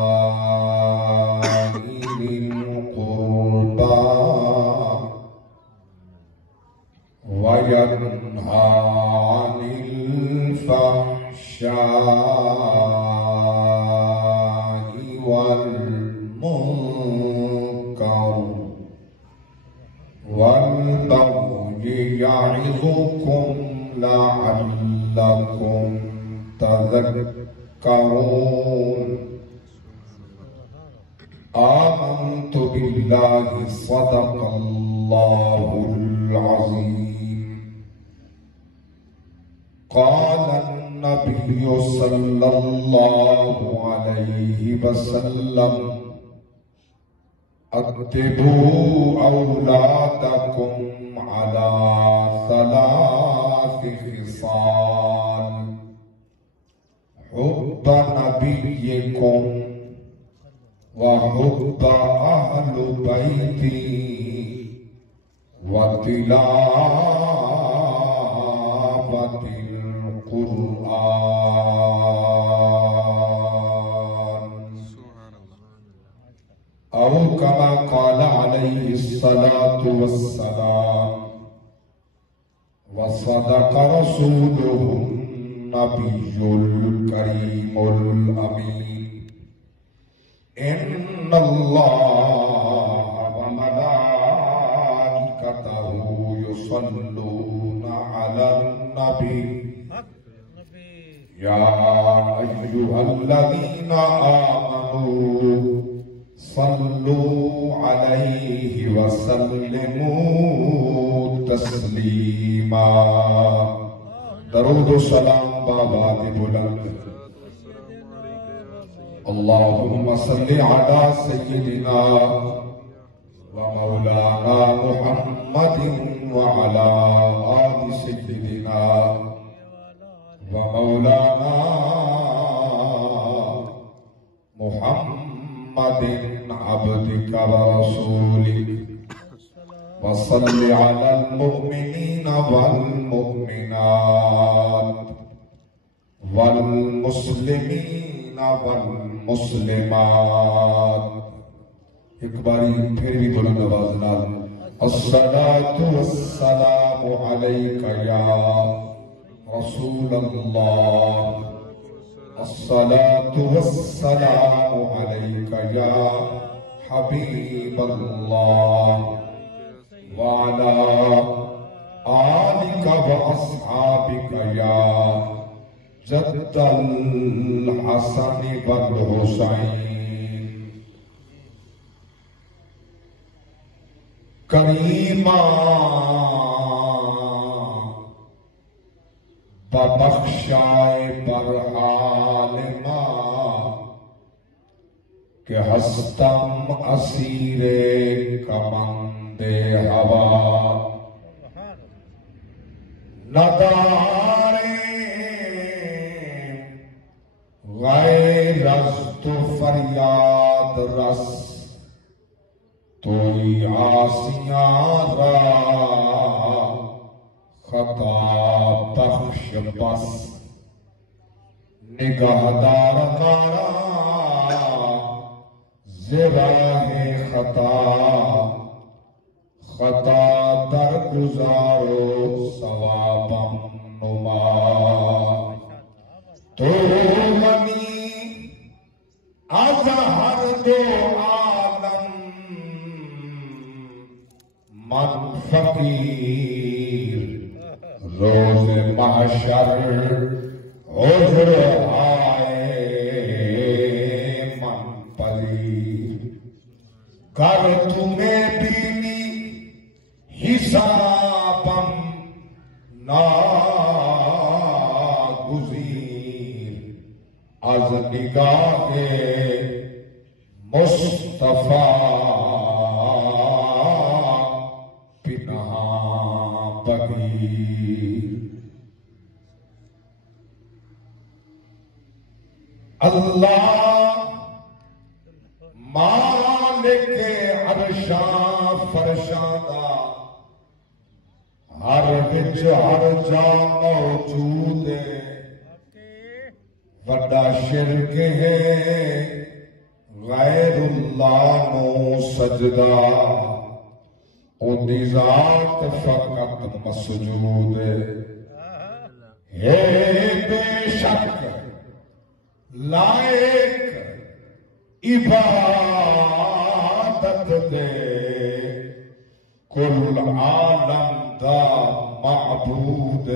ذي القربى وينهى عن الفحشاء والمنكر والبغي يعظكم لعلكم تذكرون آمنت بالله صدق الله العظيم قال النبي صلى الله عليه وسلم أدبوا أولادكم على ثلاث خصال حب نبيكم وحب أهل بيتي وتلاوة القرآن أو كما قال عليه الصلاة والسلام وصدق رسوله النبي الكريم الأمين إن الله وملائكته يصلون على النبي يا أيها الذين آمنوا صلوا عليه وسلموا تسليما درود و سلام بابا بلند اللهم صل على سيدنا ومولانا محمد وعلى آل سيدنا ومولانا محمد عبدك ورسولك وصل على المؤمنين والمؤمنات والمسلمين والمسلمات ایک باری پھر بھی بلند آواز نال الصلاة والسلام علیک یا رسول اللہ الصلاة والسلام علیک یا حبیب اللہ وعلى آلك وأصحابك يا جد الحسن والحسين کریما ببخشائے برحال ما کہ ہستم اسیر کمند ہوا ندارے غیر از تو فریاد رس توئی آسیاں را خطا بخش بس نگاہ دار مارا زراہ خطا خطا در گزارو ثوابم نما تو منی ازہر دو عالم من فقیر روز محشر عذر آئے من پذیر کر تمہیں بینی حسابم ناگزیر از نگاہ مصطفیٰ پناہ بگیر اللہ مالک عرشاں فرشاں ہر وچ ہر جا موجود ہے وڈا شرک ہے غیر اللہ نو سجدہ ان دی ذات فقط مسجود ہے بے شک لائق عبادت دے کل عالم دا معبود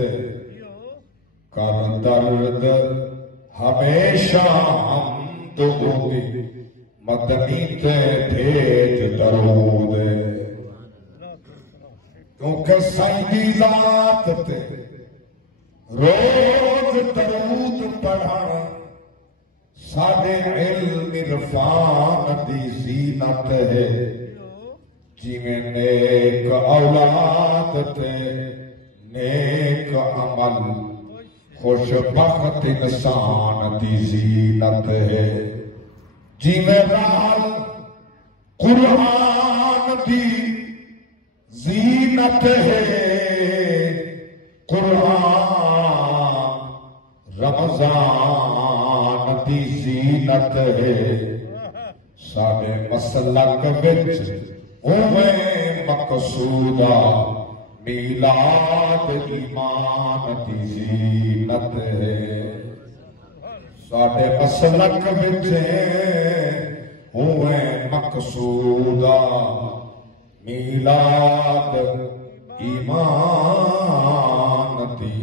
کر درد ہمیشہ ہم ہوگی مدنی تے بھیج درود کیونکہ سیدی ذات تے روز درود پڑھانا ساڑے علم عرفان دی زینت ہے جی میں نیک اولاد تے نیک عمل خوش بخت انسان دی زینت ہے جی میں رال قرآن دی زینت ہے قرآن رمضان دی زینت ہے سارے مسلک وچ اوے مقصودہ میلاد ایمان دی زینت ہے سارے مسلک وچ ہوئے مقصودہ میلاد ایمان دی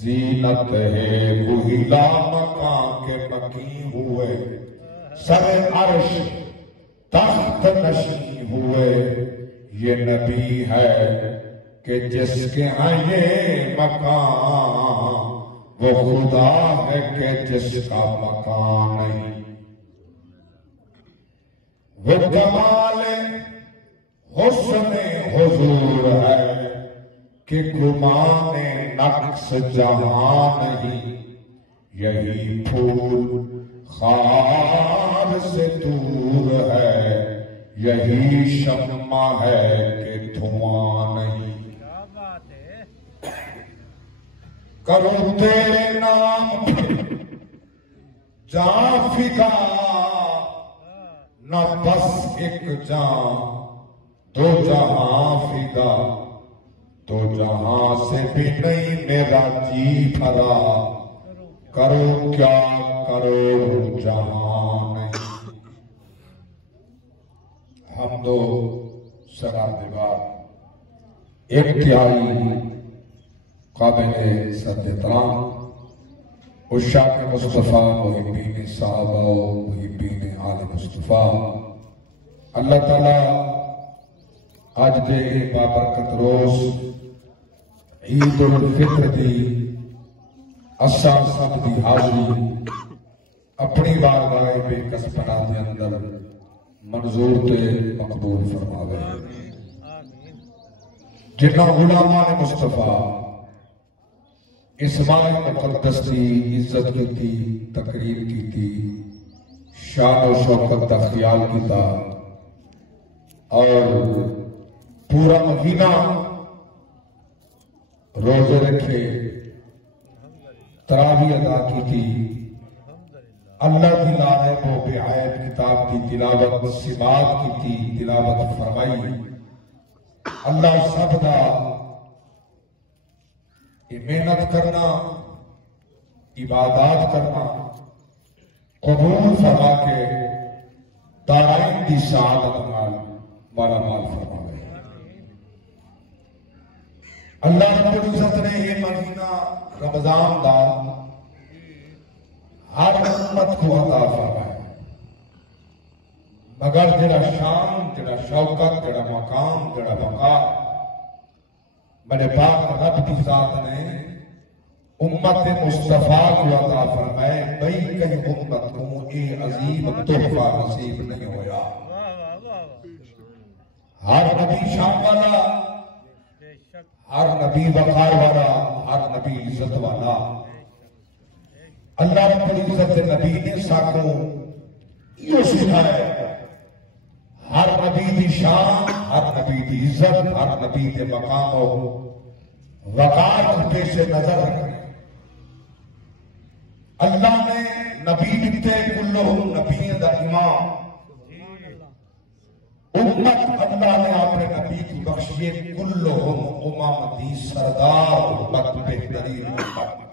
زینت ہے وہی لا مکان کے مکی ہوئے سر عرش تخت نشین ہوئے یہ نبی ہے کہ جس کے آئے مکان وہ خدا ہے کہ جس کا مکان نہیں وہ کمال حسن حضور ہے کہ گمان نقص جہاں نہیں یہی پھول خار سے دور ہے یہی شمع ہے کہ دھواں نہیں کرو تیرے نام جان فدا نہ بس ایک جان دو جہاں فدا دو جہاں سے بھی نہیں میرا جی بھرا کرو کیا کرو جہاں نہیں ہم دو سرا دیوار انتہائی قابل صد احترام عشاق مصطفیٰ محبین صحابہ محبین آل مصطفیٰ اللہ تعالیٰ آج دے بابرکت روز عید الفطر دی اساں سب دی حاضری اپنی بارگاہ بے کسبنا دے اندر منظور تے مقبول فرماوے جنہ غلامان مصطفیٰ اسماء مقدس کی عزت کی تھی تقریر کی تھی شان و شوکت کا خیال کیتا اور پورا مہینہ روزے رکھے تراویح ادا کی تھی اللہ کی لائق و بے-عیب کتاب کی تلاوت سماعت کی تھی تلاوت فرمائی اللہ سب دا محنت کرنا عبادات کرنا قبول فرما کے دارائن دی سعادت مالا مال فرمائے اللہ رب العزت نے یہ مہینہ رمضان دا ہر امت کو عطا فرمائے مگر جڑا شان جڑا شوکت جڑا مقام جڑا بقا میرے پاک رب کی ذات نے امت مصطفیٰ کو عطا فرمائے بھئی کہیں امت کو یہ عظیم تحفہ نصیب نہیں ہویا ہر نبی شان والا ہر نبی وقار والا ہر نبی عزت والا اللہ رب العزت نبی نے ساکو یہ سکھائے ہر نبی دی شان ہر نبی دی عزت ہر نبی دے مقام و وقار کو پیش نظر رکھنے اللہ نے نبی دیتے کلہم نبی دا امام امت اللہ نے اپنے نبی کی بخشیے کلہم امامتی سردار امت بہترین امت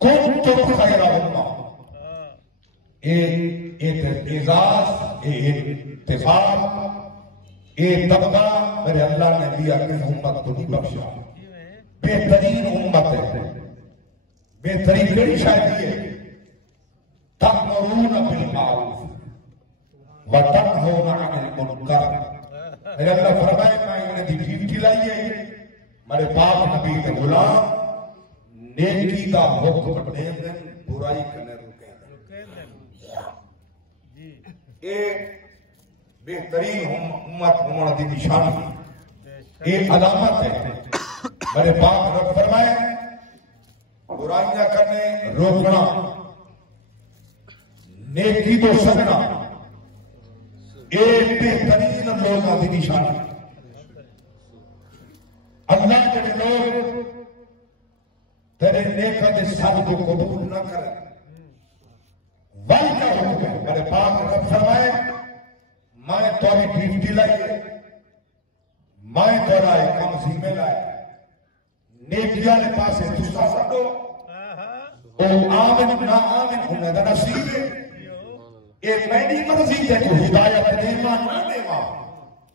کنتم خیر امہ اعزاز اتفاق طبقہ میرے اللہ نے دیا کہ امت کو نہیں بخشا بہترین امت ہے بہترین کئی شاید یہ تأمرون بالمعروف وَتَنْهُونَ عَنِ الْمُنْكَرِ میرے اللہ فرمائے میں انہیں دی ڈیوٹی لائیے میرے پاک نبی کے غلام نیکی دا حکم دیں دیں برائی کرنے رکیں دیں یہ بہترین امت امت دی نشانی یہ علامت ہے میرے پاک رب فرمائے برائیاں کرنے روکنا نیکی تو سکنا ایک بہترین لوگوں کی نشانی اللہ جڑے لوگ تیرے نیکاں دے سب کو قبول نہ کریں وجہ ہو گئے میرے پاک رب فرمائے میں تھوڑی ڈیوٹی لائیے میں تھوڑا ایک کام ذمہ لائے نیکیاں نے پاسے تسا سٹو او آمن نہ آمن انہیں دا نصیب ہے یہ میری مرضی تے کو ہدایت دیما نہ دیما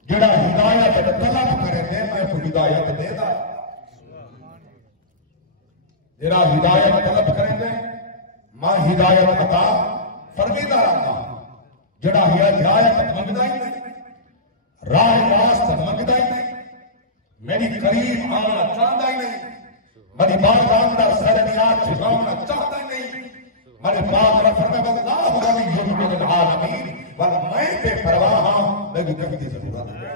جڑا ہدایت طلب کرے دے میں کو ہدایت دے دا جڑا ہدایت طلب کرے دے میں ہدایت عطا فرمیدہ رہا جڑا ہدایت منگدا ہی نہیں راہ راست منگدا ہی نہیں میری قریب آنا چاہتا ہی نہیں میری بارگاہ اندر سر نیاز چھپانا چاہتا ہی نہیں میرے پاک رب فرمائے اللہ غنی من العالمین بل میں بے پرواہ ہوں میں کو کبھی ضرورت ہے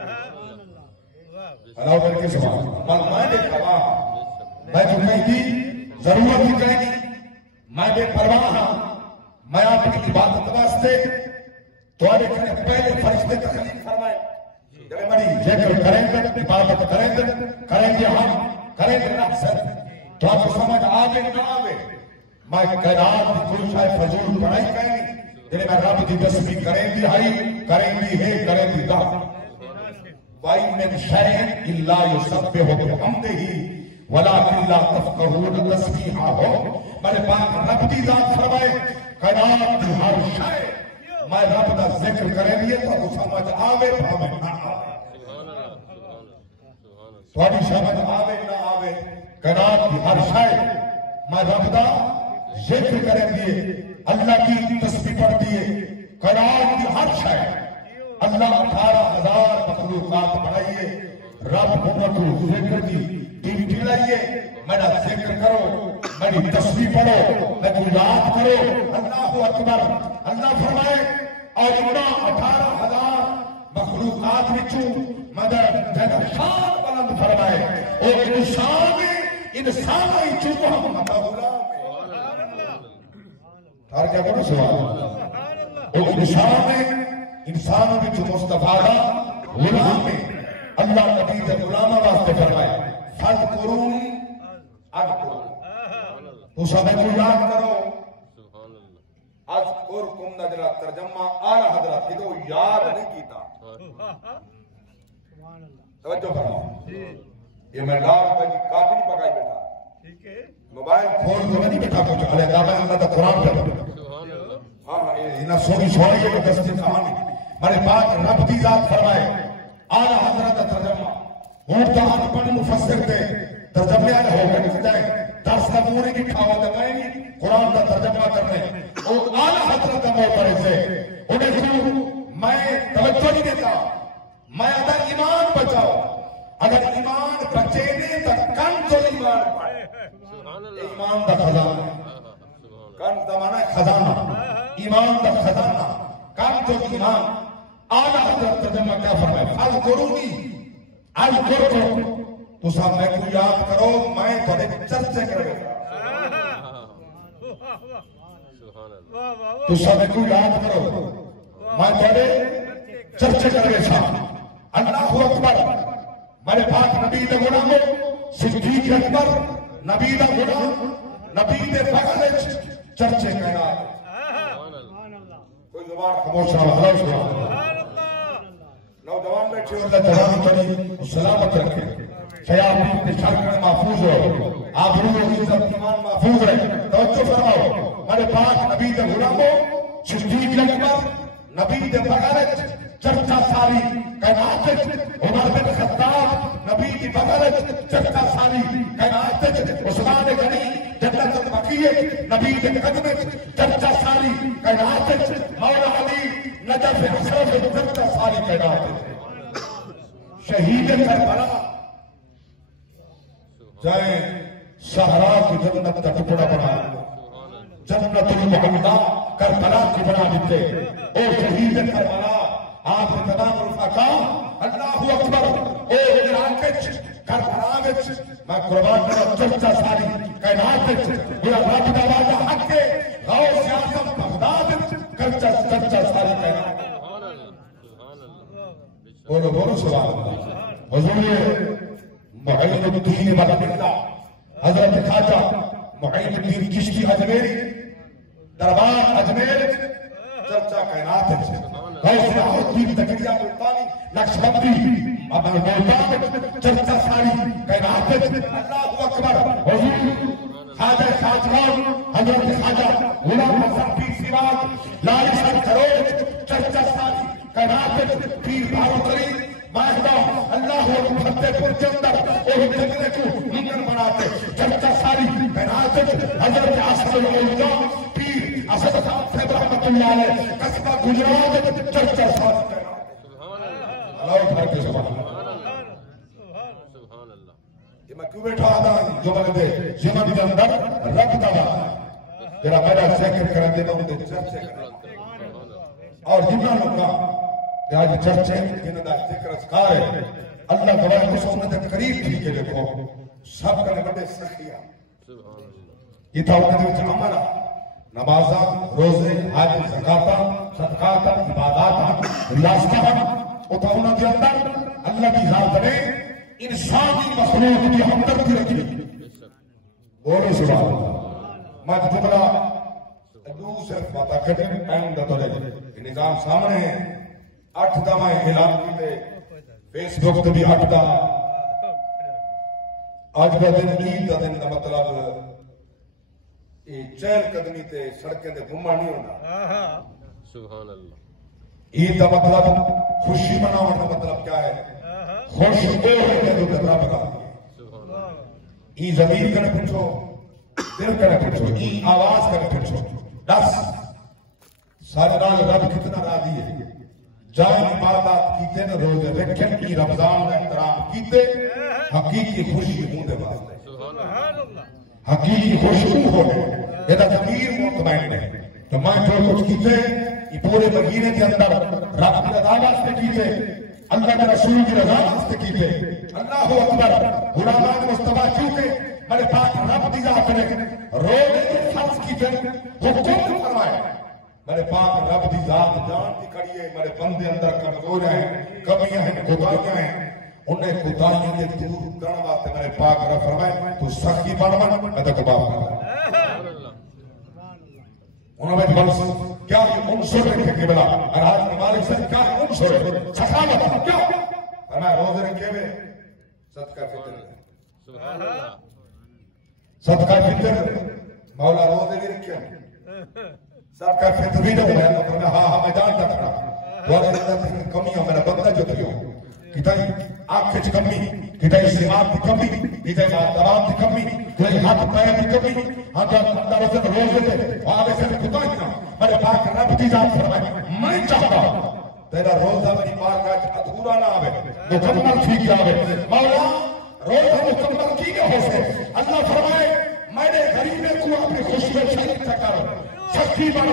اللہ کر کے سبحان بل میں بے پرواہ ہوں میں جو کہیں ضرورت ہی کہیں گی میں بے پرواہ ہوں میں آپ کی عبادت واسطے تو آگے کہنے پہلے فرشتے تخلیق فرمائے جب ہماری ذکر کریں گے عبادت کریں گے ہم کریں گے رب سے تو آپ کو سمجھ آگے نہ آگے میں قیرات کی کوئی شاید فضول پڑھائی کہیں نہیں جنہیں میں رب کی تسبیح کریں دی ہائی کریں دی ہے کریں دی دا وَإِن مِّن شَيْءٍ إِلَّا يُسَبِّحُ بِحَمْدِهِ وَلَٰكِن لَّا تَفْقَهُونَ تَسْبِيحَهُ میرے پاک رب کی ذات فرمائے قیرات کی ہر شے میں رب دا ذکر کریں دیئے تو وہ سمجھ آوے بھامے نہ آوے تھوڑی سمجھ آوے نہ آوے قیرات کی ہر شے میں رب دا ذکر کریں دیئے اللہ کی تسبیح پڑھ دیئے قرآن کی ہر شے اللہ 18,000 مخلوقات پڑھائیے رب امت ذکر کی ڈیوٹی لائیے میرا ذکر کرو میری تسبیح پڑھو میں کو یاد کرو اللہ اکبر اللہ فرمائے اور انہاں 18,000 مخلوقات وچوں مدد جنہ شان بلند فرمائے اور انسان ہی چوبہ محمد غلام ہر کیا کرو سوال وہ انسان بھی مصطفیٰ کا غلام ہے اللہ نبی سے غلامہ واسطے فرمائے فَذْكُرُونِي اذکرکم تو سمیں کو یاد کرو اذکرکم نجرہ ترجمہ آلہ حضرت کی تو یاد نہیں کیتا توجہ فرماؤ یہ میں ڈار پہ جی کافی نہیں پکائی بیٹھا موبائل فون تو میں نہیں بیٹھا کچھ علیہ دعوی اللہ تا قرآن پہ ہاں انہا سونی سونی یہ دستی کہانی میرے پاک رب دی ذات فرمائے آلہ حضرت ترجمہ ہوتا آن پڑھ مفسر دے ترجمہ آلہ ہو گئے نہیں جائے درس کا موری کی کھاوا دے میں نہیں قرآن کا ترجمہ کرنے اور آلہ حضرت موترے سے انہیں جو میں توجہ نہیں دیتا میں اگر ایمان بچاؤ اگر ایمان بچے نے تو کن تو ایمان پائے ایمان دا خزانہ کن دا مانا خزانہ ایمان دا خزانہ کن تو ایمان آلہ حضرت ترجمہ کیا فرمائے فَذْكُرُونِي اذکرکم تو صاحب میں کو یاد کرو میں تھوڑے چرچے کرے تو صاحب میں کو یاد کرو میں تھوڑے چرچے کرے اللہ اکبر میرے پاک نبی دے غلاموں صدیق اکبر نبی دا غلام نبی دے بغل چرچے کرے کوئی زبان خاموش رہا بچے اللہ جوان کری سلامت رکھے شیاطین کے شر سے محفوظ ہو آبرو و عزت ایمان محفوظ رہے توجہ فرماؤ میرے پاک نبی دے غلاموں صدیق اکبر نبی دے بغلت چرچا ساری کائنات عمر بن خطاب نبی دی بغلت چرچا ساری کائنات عثمان غنی جنت البقیع نبی دے قدم چرچا ساری کائنات مولا علی نجف اشرف چرچا ساری کائنات شہید کربلا جائیں صحرا کی جنت کا ٹکڑا بنا جنت المعلا کربلا کو بنا دیتے او شہید کربلا آپ تمام رفقا اللہ اکبر او عراق کربلا وچ میں قربان کرا چرچا ساری کائنات وچ میرا رب دا وعدہ حق ہے غوث اعظم بغداد چرچا ساری کائنات بولو بولو سبحان اللہ حضور معین الدین بغداد حضرت خواجہ معین الدین چشتی اجمیری دربار اجمیر چرچا کائنات ہے غوث الدین تکیہ ملتانی نقشبندی ابن ملتان چرچا ساری کائنات ہے اللہ اکبر حضور خواجہ خواجہ حضرت خواجہ غلام حسن پیر سراج لاری سر کروڑ چرچا ساری کائنات ہے پیر بھاروتری ماہدہ اللہ فتح پور کے اندر اور جگنے کو منکر بناتے چرچا ساری کائنات حضرت عاصم الاولیاء پیر اسد خان صاحب رحمت اللہ علیہ قصبہ گجرات چرچا ساری کائنات اللہ اکبر کے سبحان اللہ یہ میں کیوں بیٹھا آدھا جو میں دے زمن کے اندر رب دا ہے تیرا میرا ذکر کرن دے میں دے چرچے اور جنہ لوگا کہ آج چرچے جنہ دا ذکر اذکار ہے اللہ گواہ مسلمان دے قریب تھی کہ دیکھو سب کنے بڑے سخیہ یہ تھا انہیں جو عملہ نمازہ روزے حج زکاة صدقات عبادات لازمہ وہ تھا انہیں جو اندر اللہ کی ذات نے انسانی مخلوق کی ہمدردی رکھی بولو سبحان اللہ میں جملہ دو صرف باتہ کرنے پہن دا تو لے نظام سامنے ہیں 8 دمائیں اعلان کیتے فیس بک تے بھی 8 دا آج کا دن عید دا دن دا مطلب یہ چہل قدمی تے سڑکیں دے گھما نہیں ہونا سبحان اللہ عید دا مطلب خوشی مناؤں دا مطلب کیا ہے خوش ہو رہے جو کہ رب کا ای زمین کرنے پوچھو دل کرنے پوچھو ای آواز کرنے پوچھو دس سارے نال رب کتنا راضی ہے جائیں عبادات کیتے نہ روزے رکھن کی رمضان میں احترام کیتے حقیقی خوشی ہوں دے واسطے حقیقی خوشی ہو گئے یہ دا ضمیر مطمئن ہے تو میں جو کچھ کیتے یہ پورے مہینے کے اندر رب کی رضا واسطے کیتے اللہ کے رسول کی رضا واسطے کیتے اللہ اکبر غلامان مصطفیٰ کیونکہ میرے پاک رب دی ذات نے روزے کے فرض کیتے حکم فرمائے میرے پاک رب دی ذات جان دی کڑیے میرے بندے اندر کمزور ہیں کمیاں ہیں کوتاہیاں ہیں انہیں کوتاہیاں دے دور کرنے واسطے میرے پاک رب فرمائے تو سخی بن میں تو کباب کر انہوں نے بلس کیا یہ عنصر رکھے کہ بلا اراج کے مالک سے کیا ہے عنصر سخاوت کیا فرمائے روزے رکھے ہوئے صدقہ فطر صدقہ فطر مولا روزے بھی رکھے صدقہ فطر بھی نہ ہوا ہے اللہ فرمائے ہاں میں جانتا کھڑا دوارے اندر کمیاں میرا بندہ جو تھیوں کتائی آنکھ کی کمی کتائی استعمال کی کمی کتائی دباب کی کمی کتائی ہاتھ پیر کی کمی ہاتھ اندر وزن روزے دے آگے سے کتائی نہ میرے پاک رب کی ذات فرمائے میں چاہتا تیرا روزہ میری پاک آج ادھورا نہ آوے مکمل ٹھیک آوے مولا روزہ مکمل کی نہ ہو سے اللہ فرمائے میں نے غریبے کو اپنی خوش میں شریک چکر سختی بن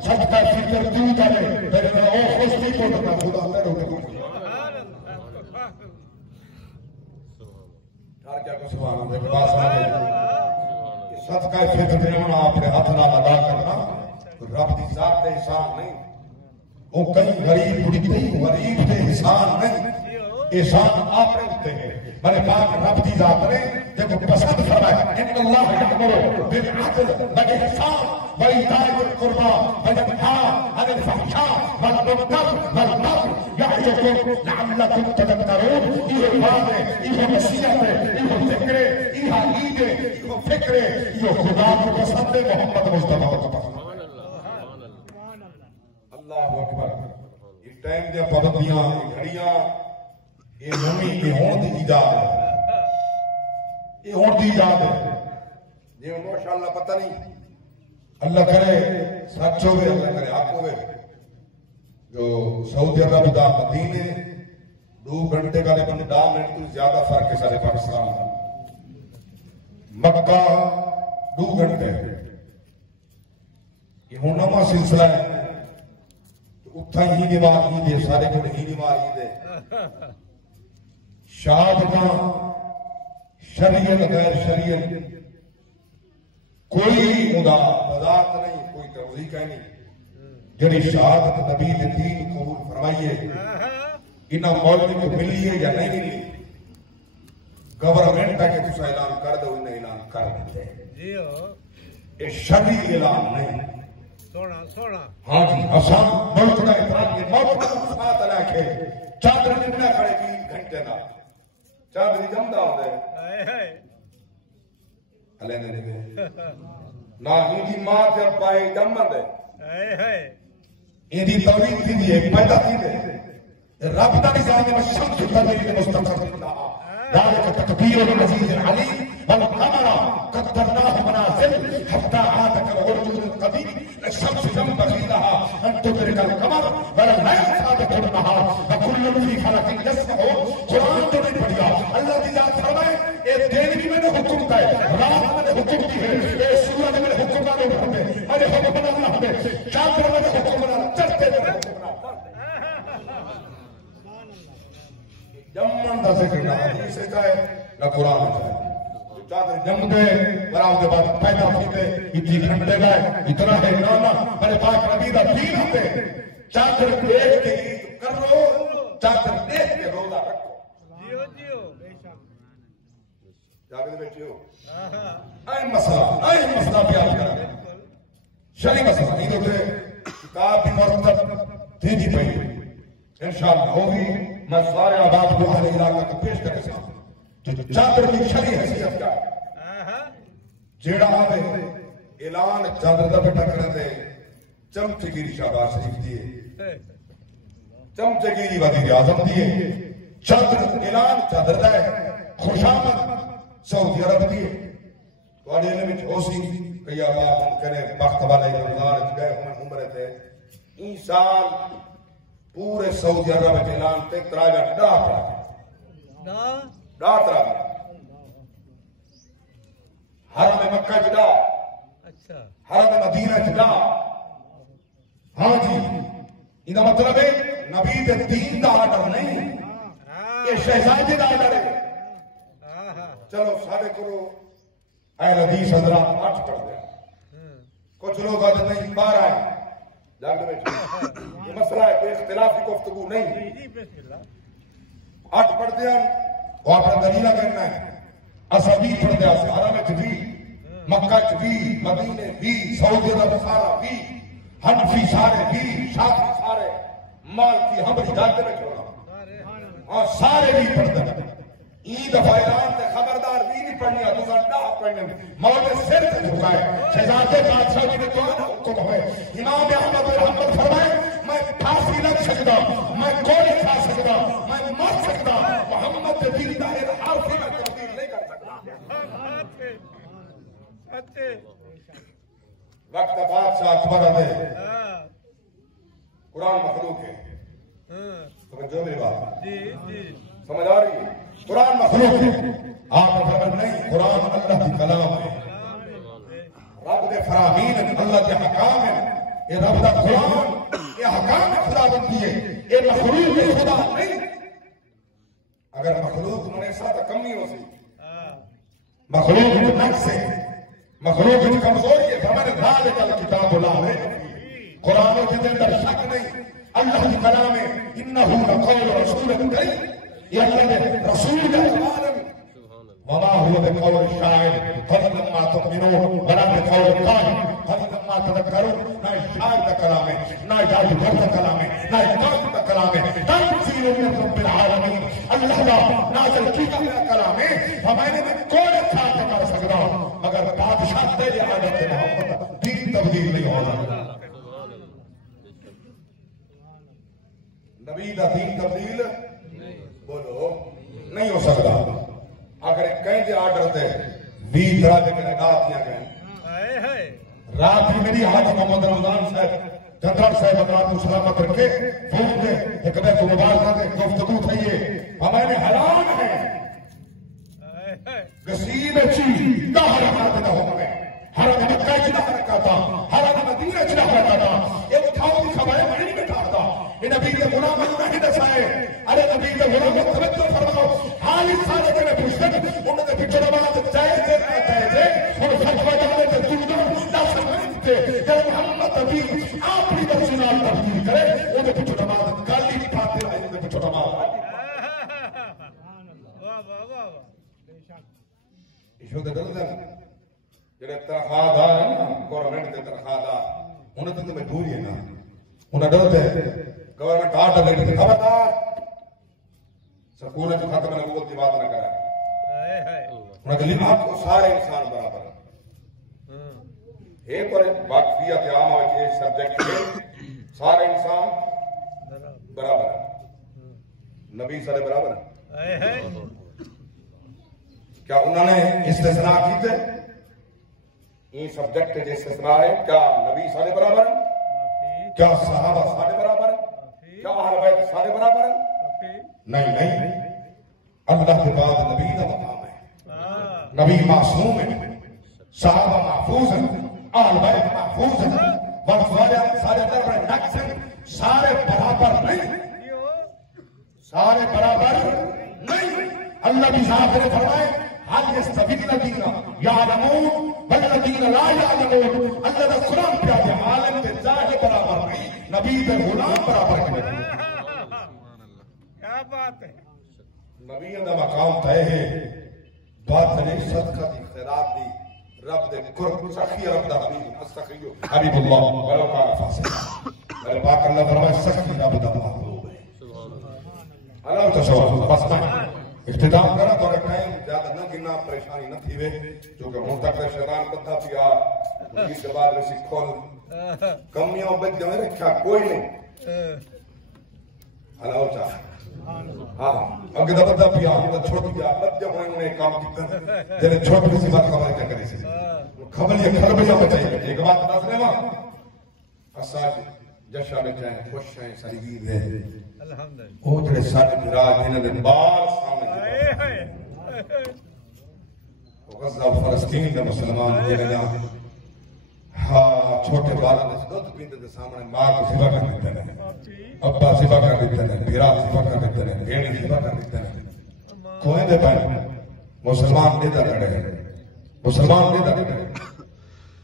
صدقہ فطر کیوں کرے تیرے او خوش نہیں پڑتا خدا تیرے کو کیا کو سبحان اللہ کے پاس آگئے صدقہ فطر دینا اپنے ہاتھ نہ ادا کرنا رب دی ذات دے احسان نہیں وہ کئی غریب بڑی غریب دے احسان نہیں احسان آپ نے ہوتے ہیں بلے پاک رب دی ذات نے دیکھو پسند فرمائے ان اللہ یامر بالعدل والاحسان وایتاء ذی القربى وینہا عن الفحشاء والمنکر والبغی یعظکم لعلکم تذکرون. یہ بات ہے، یہ نصیحت ہے، یہ ذکر ہے، یہ عید ہے، یہ فکر ہے، یہ خدا کو پسند ہے، محمد مصطفیٰ کو پسند ہے. اللہ اکبر. یہ ٹائم دیا پابندیاں، یہ گھڑیاں، یہ نمی، یہ ہون دی ایجاد ہے، یہ ہون دی ایجاد ہے. یہ ماشاءاللہ پتہ نہیں، اللہ کرے سچ ہوئے، اللہ کرے حق ہوئے. جو سعودی عرب دا مدینے 2 گھنٹے کا لیکن 10 منٹ تو زیادہ فرق ہے سارے پاکستان میں. مکہ 2 گھنٹے، یہ ہوں نواں سلسلہ ہے. اتھا ہی نماز ہی دے، سارے کو ہی نماز ہی دے. شہادتاں شریعت غیر شریعت کوئی مدا بذات نہیں، کوئی توضیح کا نہیں. جڑی شہادت نبی دے دین قبول فرمائیے، انہاں مولوی کو ملی ہے یا نہیں ملی؟ گورنمنٹ ہے کہ تسا اعلان کر دو، انہیں اعلان کر دیتے. یہ شرعی اعلان نہیں. سونا ہاں جی، آسان ملک کا احترام، یہ موت کا ساتھ لے کے چادر جمنا کھڑے 20 گھنٹے کا چادری جمدا ہوتا ہے. اللہ نے نہ ہندی ماں جب پائے جمد ہے، ہندی تولیل تھی دی ہے، پیدا تھی دے. رب دا نظام میں شمس تدریل مستقر اللہ ذالک تقدیر العزیز العلیم والقمر قدرناه منازل حتى عاد كالعرجون القديم. الشمس ينبغي لها ان تدرك القمر والليل سابق النهار وكل في فلك يسبحون. قرآن تو نہیں پڑھیا، اللہ کی ذات فرمائے اے دن بھی میں نے حکم کا ہے، رات میں نے حکم دی ہے، اے سورج میں نے حکم کا حکم ہے، ارے حکم بنا اللہ ہے، چاند میں نے حکم بنا، چڑھتے میں نے حکم بنا. جمن دا ذکر نہ حدیث سے جائے نہ قرآن جائے. چادر جم دے براؤ کے بعد پیدا تھی دے اتنی گھنٹے گئے اتنا ہے نانا بڑے پاک نبی دا دین ہوتے. چادر دیکھ کے عید کر لو، چادر دیکھ کے روزہ رکھو. جیو جیو جاگے بیٹھے ہو. اہم مسئلہ بیان کر شریع مسئلہ عید ہوتے کتاب بھی مرتب تھی جی پہی انشاءاللہ ہوگی. میں سارے آباد کو اہل علاقہ کو پیش کرے سا جو چادر کی شریع حیثیت کیا ہے. جیڑا آوے اعلان چادر دا بیٹا کر دے چمچے گیری شہباز شریف دیئے، چمچے گیری وزیر اعظم دیئے. چادر اعلان چادر دا ہے خوش آمد سعودی عرب دیئے. تو آڑے نے بچ ہو سی کئی آباد ہم کرے بخت والے انگار گئے ہمیں عمرے تھے. این سال پورے سعودی عرب میں اعلان تے تراجہ ڈا پڑا ڈا ترا حرم مکہ جدا، حرم مدینہ جدا. ہاں جی، یہ مطلب ہے نبی دے دین دا آرڈر نہیں، یہ شہزادے دا آرڈر ہے. چلو سارے کرو اہل حدیث حضرات 8 پڑھ دیں. کچھ لوگ آتے نہیں 12 ہیں جاگے بیٹھے. یہ مسئلہ ہے کوئی اختلافی گفتگو نہیں. 8 پڑھ دیں وہ اپنا دلیلہ کرنا ہے. اسا بھی پڑھ دیں، حرم بھی، مکہ بھی، مدینے بھی، سعودی عرب سارا بھی، حنفی سارے بھی، شافعی سارے، مالکی ہماری جاتے میں چھوڑا اور سارے بھی پڑھ دیں. عید فائران سے خبردار بھی نہیں پڑھنی ہے، دوسرا ڈاہ پڑھنے میں مولا سر سے جھکائے. شہزادے بادشاہ جی نے تو آنا حکم ہے. امام احمد بن حنبل فرمائے میں پھانسی لگ سکتا، میں گولی کھا سکتا، میں مر سکتا، محمد کے دین کا ایک حرف ہی میں تبدیل نہیں کر سکتا. وقت بادشاہ اکبر ہے، قرآن مخلوق ہے. سمجھو میری بات؟ سمجھ آ رہی ہے؟ قرآن مخلوق ہے، آپ کا خبر نہیں. قرآن اللہ کی کلام ہے، رب دے فرامین ہے، اللہ کے حکام ہے. یہ رب دا قرآن یہ حکام خدا بندی ہے، یہ مخلوق ہے خدا نہیں. اگر مخلوق میں ساتھ کمی ہو سی، مخلوق میں نقص ہے، مخلوق میں کمزوری ہے. فمن ذالک الکتاب لا ریب فیہ، قرآن کے اندر شک نہیں، اللہ کی کلام ہے. انہ لقول رسول کریم، یہ اللہ نے رسول کا زبان وما هو بقول الشاعر قليلا ما تؤمنون ولا بقول القائل قليلا ما تذكرون. نہ شاعر کا کلام ہے، نہ جادوگر کا کلام ہے، نہ کافر کا کلام ہے، تنزیل من رب العالمین، اللہ کا نازل کیا گیا کلام ہے. میں کوئی تھا کہ کر سکتا ہوں مگر بادشاہ تیری عادت محمد دین تبدیل نہیں ہو سکتا. نبی دا دین تبدیل بولو نہیں ہو سکتا. اگر کہیں دے آرڈر دے 20 طرح کے رات کیا گئے. رات ہی میری حاجی محمد رمضان صاحب جنرل صاحب اللہ کو سلامت رکھے فون دے ایک بیت مبارکہ دے گفتگو تھئیے. ہمیں حیران ہے گسیب چیز نہ حرکات نہ ہو گئے. حرم مکہ چنہ حرکاتا، حرم مدینہ چنہ حرکاتا. یہ اٹھاؤ دی خبریں میں نہیں بٹھاتا. یہ نبی کے غلام نہیں دسائے. ارے نبی کے غلام توجہ فرماؤ. حالی سارے کے میں پوچھتے انہوں نے پچھڑا بنا تو جائز ہے نہ جائز ہے اور فتوہ جانے سے دودھوں نہ سمجھتے جب محمد نبی آخری درسنال تبدیل کرے انہوں نے پچھڑا بنا تو گالی پھاتے رہے انہوں نے پچھڑا بنا. ایشو دے دل دے جڑے تنخواہ دار ہیں نا گورنمنٹ دے تنخواہ دار انہیں تو مجبوری ہے نا. انہیں ڈرتے گورنمنٹ آرڈر دے دے خبردار سکول میں ختم نبوت کی بات نہ کرا. انہیں کہا لیکن آپ کو سارے انسان برابر ہیں. ایک اور واقفیت عام ہے کہ سبجیکٹ میں سارے انسان برابر ہیں. نبی سارے برابر ہیں. کیا انہوں نے استثناء کی تھے؟ یہ سبجیکٹ جو استثناء ہے کیا نبی سارے برابر ہیں؟ کیا صحابہ سارے برابر ہیں؟ کیا اہل بیت سارے برابر ہیں؟ نہیں نہیں. اللہ کے بعد نبی کا مقام ہے. نبی معصوم ہے، صحابہ محفوظ ہیں، اہل بیت محفوظ ہیں، سارے دربر نقص ہیں. سارے برابر نہیں، سارے برابر نہیں. اللہ بھی صاحب نے فرمائے حال يستوي الذين يعلمون والذين لا يعلمون. اللہ کا قرآن پہ آجے عالم کے ظاہر برابر نہیں، نبی کے غلام برابر نہیں. کیا بات ہے. نبی کا مقام طے ہے. بات نہیں صدقہ دی خیرات دی رب دے قرب سخی رب دا حبیب استخیو حبیب اللہ ولو کان فاسق. میرے پاک اللہ فرمائے سخی رب دا محبوب ہے. اللہ تصور بس میں اختتام کرا تو ٹائم زیادہ نہ گنا پریشانی نہ تھی وے کیونکہ ہوں تک شیطان بدھا پیا اس کے بعد ویسی کھول کمیاں بچ جائے رکھا کوئی نہیں. اللہ چاہ ہاں اگر دا بدھا پیا تو چھوٹ گیا بچ جب انہیں کام کیتا جنہیں چھوٹ بھی سی بات خبر کیا کرے سی خبر یہ گھر بجا بچائی بیٹھے. ایک بات بتا سنے ماں اساج جشا بیٹھے ہیں خوش ہیں سریگیر ہے وہ جڑے ساڑھے براج انہیں دن بار سامنے غزہ و فلسطین کا مسلمان دے گیا. ہاں چھوٹے بالا نے دودھ پیندے دے سامنے ماں کو سبا کر دیتے ہیں، ابا سبا کر دیتے ہیں، بیرا سبا کر دیتے ہیں، بھیڑی سبا کر دیتے ہیں. کوئیں دے پائیں مسلمان دیتا لڑے ہیں، مسلمان دیتا لڑے ہیں،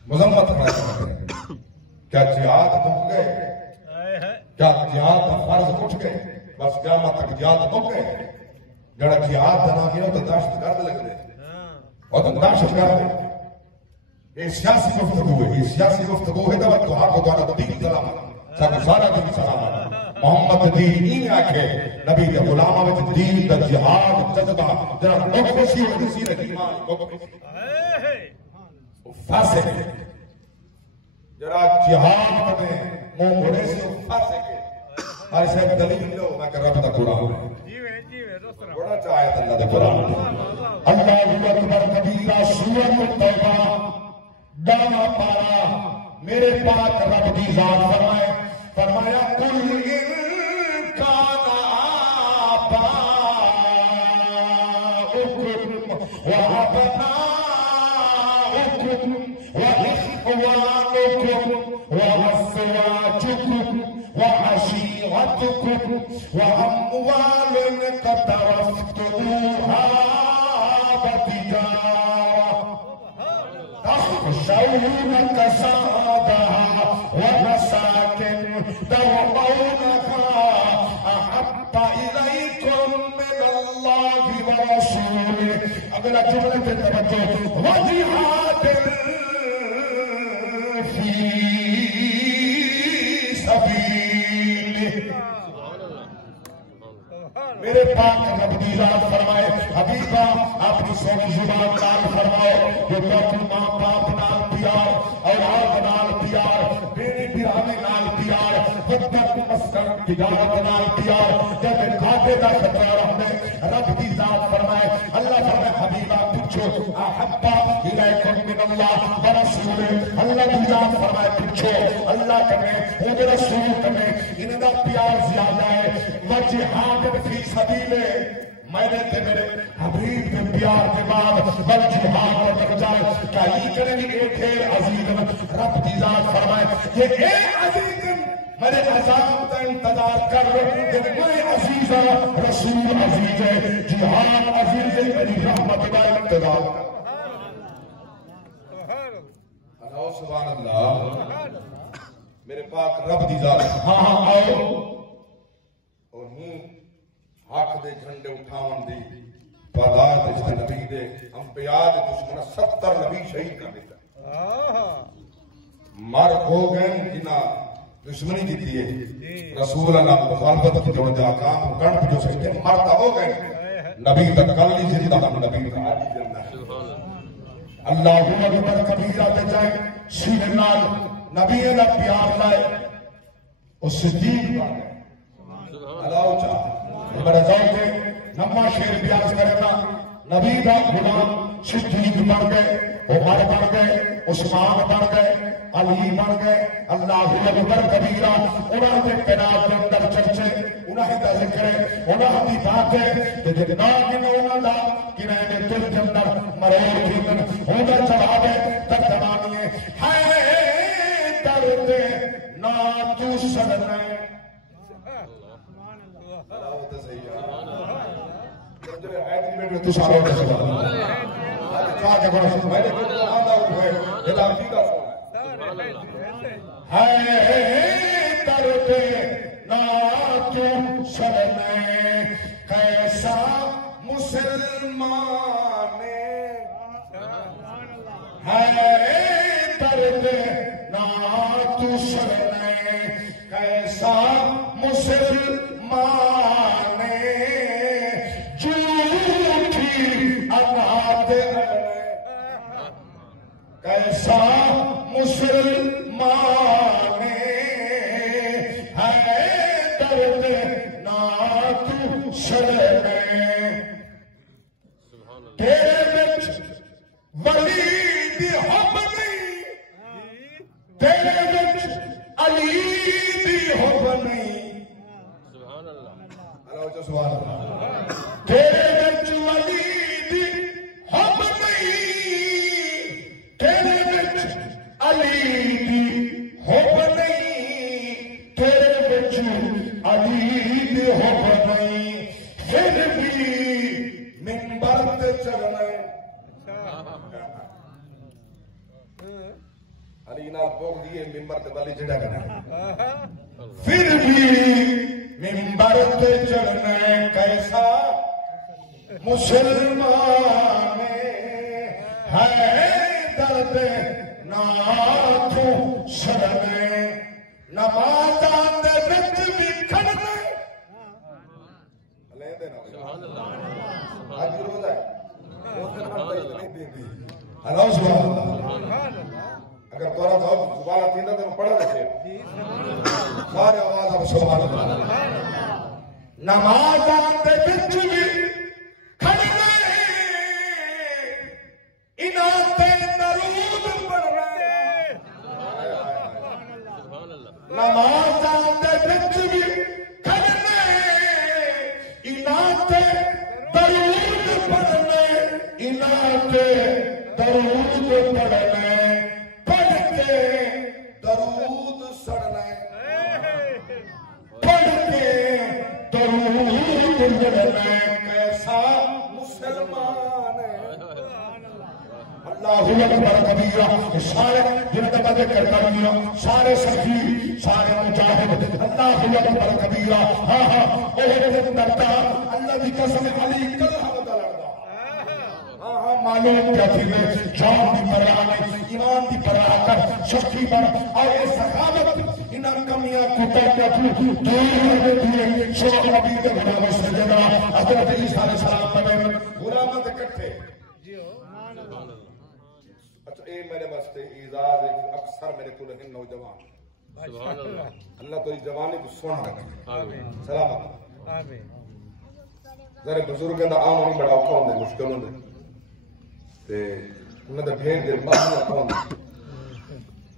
مذمت کھڑا کرتے ہیں. کیا جہاد مک گئے؟ کیا جہاد کا فرض اٹھ گئے؟ بس قیامت تک جہاد مک گئے. جڑا جہاد نہ کیا تو دہشت گرد لگ رہے اور تو دہشت گرد. یہ سیاسی گفتگو ہے، یہ سیاسی گفتگو ہے تو آپ کو دوارا دین سلام سارا سارا دین سلام محمد دین ہی نے آکھے نبی کے غلامہ میں دین دا جہاد جذبہ جرا مخشی و نصیر ایمان فاسق ہے. جرا جہاد کرنے منہ موڑے سے فاسق ہے. ہمارے صاحب دلیل لو میں کہ رب دا قرآن ہے بڑا چاہے اللہ دا قرآن. اللہ اکبر کبیرہ سورۃ التوبہ دانا پارا میرے پاک رب دی ذات فرمائے فرمایا قل ان کان آباؤکم وابناؤکم واخوانکم وازواجکم وعشيرتكم وأموال اقترفتموها وتجارة تخشون كسادها ومساكن ترضونها أحب إليكم من الله ورسوله. اگلا توجہ وجہاد فی سبیل میرے پاک رب دی ذات فرمائے حبیبہ اپنی سونی زبان نال فرماؤ جو تو ماں باپ نال پیار اولاد نال پیار بیوی بیرانے نال پیار وطن مسکن تجارت نال پیار جب کھاتے دا خطرہ رہنے رب دی ذات فرمائے اللہ فرمائے حبیبہ پوچھو احبا الیکم من اللہ ورسول اللہ دی ذات فرمائے پوچھو اللہ کنے خود رسول کنے انہاں دا پیار زیادہ ہے وجہاد فی سبیل میں نے تے میرے حبیب کے پیار کے بعد بل جہاد اور درجات کیا یہ کریں گے ایک خیر عزیز رب دی ذات فرمائے یہ اے عزیز میرے عذاب کا انتظار کر کہ میں عزیز رسول عزیز ہے جہاد عزیز ہے میری رحمت کا انتظار کر سبحان اللہ میرے پاک رب دی ذات ہاں ہاں آؤ اور ہوں حق دے جھنڈے اٹھاون دی تعداد اس نبی دے انبیاء دے دشمن 70 نبی شہید کر دیتا مر ہو گئے جنہ دشمنی جیتی ہے رسول اللہ مخالفت کی جوڑ جا کام گنپ جو سکتے مرتا ہو گئے نبی تک کل نہیں زندہ نبی کا آج زندہ ہے اللہم اکبر کبیرہ تے جائے سینے نال نبی اللہ پیار لائے اس صدیق بارے اللہ چاہ میرے ذوق کے نما شیر بیاض کرنا نبی دا غلام صدیق بن گئے عمر بن گئے عثمان بن گئے علی بن گئے اللہ اکبر کبیرہ انہاں دے پناہ دے اندر چرچے انہاں دا ذکر ہے انہاں دی بات ہے کہ جب نام گنو انہاں دا کنہیں دے دل کے اندر مرور تھیکن ہوندہ جواب ہے ترجمانی ہے درد نا تو سڑنے تو سارا ہوتا سبحان چاہ کے بڑا میں نے کچھ آدھا ہوئے اللہ عقیدہ ہے درد نا تو سڑنے کیسا مسلمان ہے درد نا تو سڑنے کیسا مسلمان کیسا مسلمان ہے درد نا تو سڑنے تیرے وچ ولی دی حب نہیں تیرے وچ علی دی حب نہیں سبحان اللہ تیرے وچ ولی دی حب نہیں تیرے وچ علی دی حب نہیں تیرے وچ علی دی حب نہیں پھر بھی منبر تے چڑھنا علی نال بوگ دیے منبر تے ولی چڑھا کرنا پھر بھی منبر تے چڑھنا کیسا مسلمان ہے درد نا تو سڑنے نمازاں دے وچ بھی کھڑنا آج روزہ ہے اللہ سبحان اللہ اگر تورا تھا دوبارہ تینہ تو پڑھا رکھے سارے آواز اب سبحان اللہ نمازاں دے وچ بھی کھڑنا انہاں تے درود پڑھنا نمازاں دے وچ بھی کھڑنا انہاں تے درود پڑھنا انہاں تے درود پڑھنا پڑھ کے درود سڑنا پڑھ کے درود سڑنا کیسا مسلمان اللہ اکبر کبیرہ سارے جنہیں کا ذکر کرنا سارے سخی سارے مجاہد اللہ اکبر کبیرہ ہاں ہاں اوہ ڈرتا اللہ کی قسم علی کلہ بتا لڑتا ہاں ہاں معلوم کیا تھی میں جان دی پرواہ نہیں ایمان دی پرواہ کر سخی بن اور یہ سخاوت انہاں کمیاں کتا کیا تھی دور ہوئے سو نبی دے غلام سجدہ حضرت عیسیٰ علیہ السلام بنے غلامہ دے کٹھے اچھا اے میرے واسطے اعزاز ہے اکثر میرے کو لہن نوجوان سبحان اللہ اللہ تو جوانی کو سن رکھے آمین سلامت آمین ذرا بزرگ دا آم نہیں بڑا اوکھا ہوندے مشکل ہوندے تے انہاں دا بھیڑ دے ماہی اوکھا ہوندے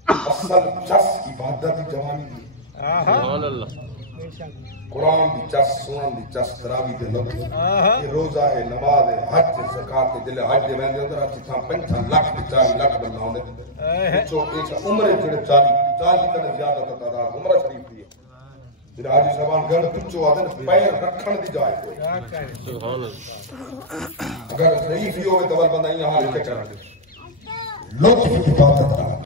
اصل چس عبادت دی جوانی دی سبحان اللہ قرآن دی چس سنن دی چس تراوی دے لوگ یہ روزہ ہے نماز ہے حج ہے زکات ہے جلے حج دے ویندے اندر اچھی تھا 50 لاکھ تے 40 لاکھ بندہ ہوندے جو ایک عمر جڑے 40 کنے زیادہ تعداد عمر شریف دی ہے پھر حاجی صاحبان گھر پچو آدھے پیر رکھن دی جائے کوئی سبحان اللہ اگر ضعیف ہی ہوئے تو بندہ یہاں لے کے چلا لطف عبادت